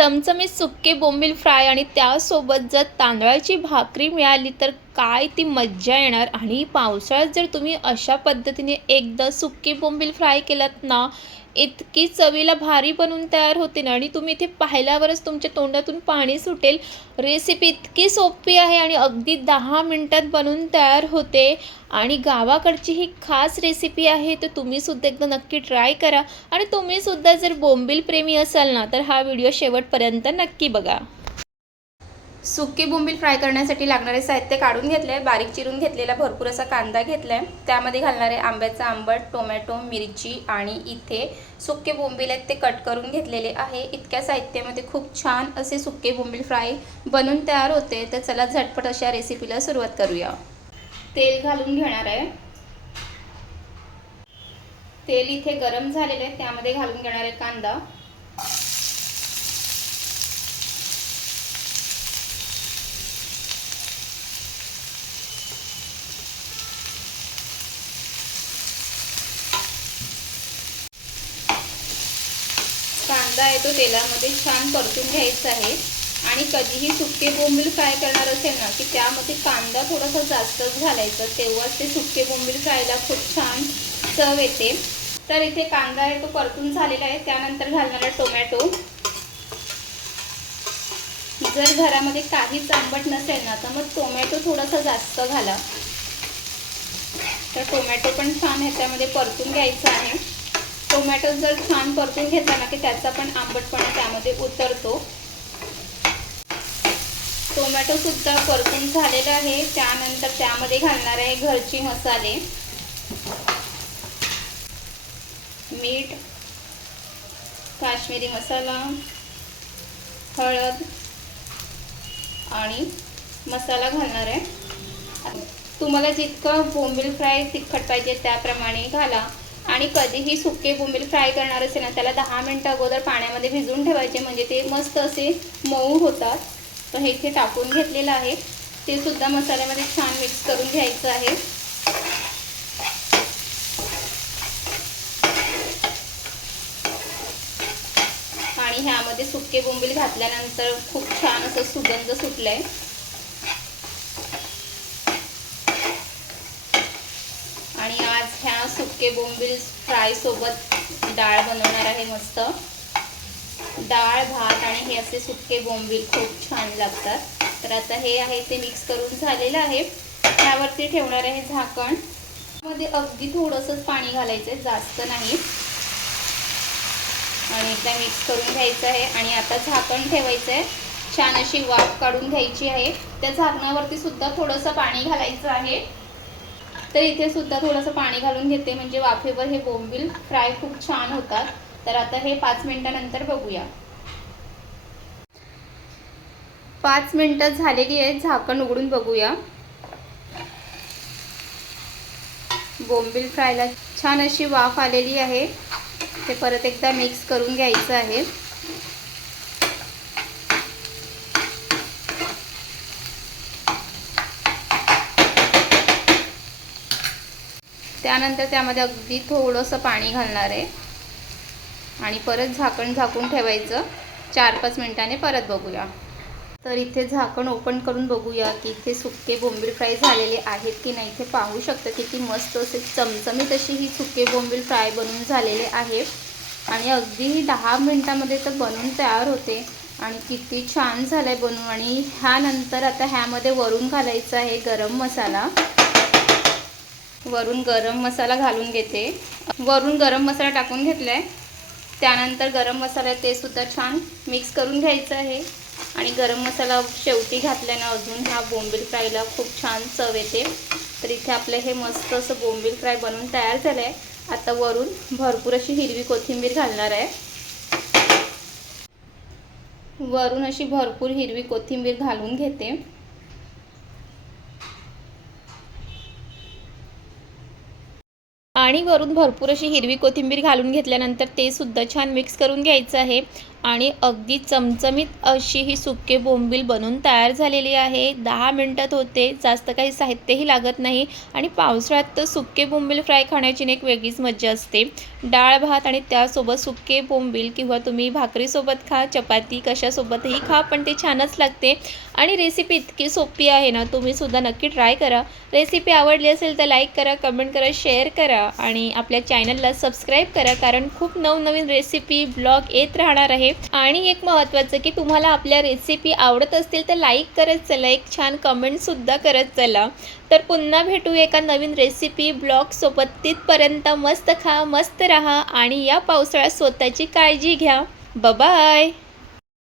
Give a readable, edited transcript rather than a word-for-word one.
चमचमीत सुके बोंबील फ्राय आणि त्यासोबत जर तांदळाची भाकरी मिळाली तर काय ती मज्जा येणार। आणि पावसाळ्यात जर तुम्ही अशा पद्धतीने एकदा सुके बोंबील फ्राय केलात ना, इतकी चवीला भारी बनून तयार होते ना, आणि तुम्ही इथे पाहिल्यावरच तुमच्या तोंडातून पाणी सुटेल। रेसिपी इतकी सोपी आहे आणि अगदी 10 मिनिटात बनून तयार होते आणि गावाकडची ही खास रेसिपी आहे, तर तुम्ही सुद्धा एकदा नक्की ट्राय करा। आणि तुम्ही सुद्धा जर बोंबील प्रेमी असाल ना, तर हा व्हिडिओ शेवटपर्यंत नक्की बघा। सुके बोंबील फ्राय करण्यासाठी लागणारे साहित्य काढून घेतले आहे। बारीक चिरून घेतलेला भरपूर असा कांदा घेतला आहे, त्यामध्ये घालणारे आंब्याचा आंबट, टोमॅटो, मिरची आणि इथे सुके बोंबील आहेत ते कट करून घेतलेले आहे। इतक्या साहित्यामध्ये खूप छान असे सुके बोंबील फ्राय बनून तयार होते। तर चला झटपट अशा रेसिपीला सुरुवात करूया। तेल घालून घेणार आहे। तेल इथे गरम झालेले आहे, त्यामध्ये घालून घेणार आहे कांदा, कांदा आहे तो तेलामध्ये छान परतून घ्यायचा आहे। आणि कधीही सुके बोंबील फ्राय करणार असेल ना, की त्यामध्ये कांदा थोडासा जास्तच घालायचा, तेव्हाच ते सुके बोंबील फ्रायला खूप छान चव येते। तर इथे कांदा आहे तो परतून झालेला आहे, त्यानंतर घालणार आहे टोमॅटो। जर घरामध्ये काहीच आंबट नसेल ना, तर मग टोमॅटो थोडासा जास्त घाला। तर टोमॅटो पण छान ह्याच्यामध्ये परतून घ्यायचा आहे। टोमॅटो जर छान परतून घेतला ना, की त्याचा पण आंबटपणा त्यामध्ये उतरतो। टोमॅटो सुद्धा परतून झालेला आहे, त्यानंतर त्यामध्ये घालणार आहे घरचे मसाले, मीठ, काश्मीरी मसाला, हळद आणि मसाला घालणार आहे। तुम्हाला जितकं बोंबील फ्राय तिखट पाहिजे त्याप्रमाणे घाला। आणि कधीही सुके बोंबील फ्राय करणार असेल ना, त्याला 10 मिनिटं अगोदर पाण्यामध्ये भिजवून ठेवायचे, म्हणजे ते मस्त असे मऊ होतात। तर हे इथे टाकून घेतलेलं आहे, ते सुद्धा मसाल्यामध्ये छान मिक्स करून घ्यायचं आहे। आणि ह्यामध्ये सुके बोंबील घातल्यानंतर खूप छान असं सुगंध सुटलाय। आणि आज ह्या सुके बोंबील फ्राय सोबत डाळ बनवणार आहे। मस्त डाळ, भात आणि हे असे सुके बोंबील खूप छान लागतात। तर आता हे आहे ते मिक्स करून झालेलं आहे, त्यावरती ठेवणार आहे झाकण। मध्ये अगदी थोडंसंच पाणी घालायचं, जास्त नाही। आणि एकदा मिक्स करून घ्यायचं आहे आणि आता झाकण ठेवायचं आहे। छान अशी वाफ काढून घ्यायची आहे। त्या झाकणावरती सुद्धा थोडंसं पाणी घालायचं आहे। तर इथे सुद्धा थोडंसं पाणी घालून घेते, म्हणजे वाफेवर हे बोंबील फ्राय खूप छान होतात। तर आता हे 5 मिनिटांनंतर बघूया। 5 मिनिटं झालेली आहेत, झाकण उघडून बघूया। बोंबील फ्रायला छान अशी वाफ आलेली आहे। ते परत एकदा मिक्स करून घ्यायचं आहे। त्यानंतर त्यामध्ये अगदी थोडंसं पाणी घालणार आहे आणि परत झाकण झाकून ठेवायचं। 4-5 मिनिटांनी परत बघूया। तर इथे झाकण ओपन करून बघूया की इथे सुके बोंबील फ्राय झालेले आहेत की नाही। इथे पाहू शकता किती मस्त असे चमचमीत अशी ही सुके बोंबील फ्राय बनून झालेले आहे आणि अगदी 10 मिनिटांमध्ये तर बनून तयार होते आणि किती छान झालंय बनून। आणि ह्यानंतर आता ह्यामध्ये वरून घालायचा आहे गरम मसाला। वरून गरम मसाला घालून घेते। वरून गरम मसाला टाकून घेतलाय, त्यानंतर गरम मसाला ते सुद्धा छान मिक्स करून घ्यायचं आहे। आणि गरम मसाला शेवटी घातल्यानं अजून ह्या बोंबील फ्रायला खूप छान चव येते। तर इथे आपलं हे मस्त असं बोंबील फ्राय बनून तयार झालं आहे। आता वरून भरपूर अशी हिरवी कोथिंबीर घालणार आहे। वरून अशी भरपूर हिरवी कोथिंबीर घालून घेते। आणि वरून भरपूर अशी हिरवी कोथिंबीर घालून घेतल्यानंतर ते सुद्धा छान मिक्स करून घ्यायचं आहे। आणि अगदी चमचमीत अशी ही सुके बोंबील बनून तयार झालेली आहे. 10 मिनिटात होते. जास्त काही साहित्यही लागत नाही आणि पावसाळ्यात तर सुके बोंबील फ्राय खाण्याची एक वेगळीच मज्जा असते. डाळ भात आणि त्यासोबत सुके बोंबील किंवा तुम्ही भाकरीसोबत खा, चपाती कशासोबतही खा, पण ते छानच लागते. आणि रेसिपी इतकी सोपी आहे ना, तुम्हीसुद्धा नक्की ट्राय करा. रेसिपी आवडली असेल तर लाईक करा, कमेंट करा, शेअर करा आणि आपल्या चॅनलला सबस्क्राईब करा, कारण खूप नवनवीन रेसिपी ब्लॉग येत राहणार आहे. आणि एक महत्त्वाचं की तुम्हाला आपल्या रेसिपी आवडत असतील तर लाईक करत चला, एक छान कमेंटसुद्धा करत चला. तर पुन्हा भेटू एका नवीन रेसिपी ब्लॉगसोबत. तिथपर्यंत मस्त खा, मस्त राहा आणि या पावसाळ्यात स्वतःची काळजी घ्या. बाय.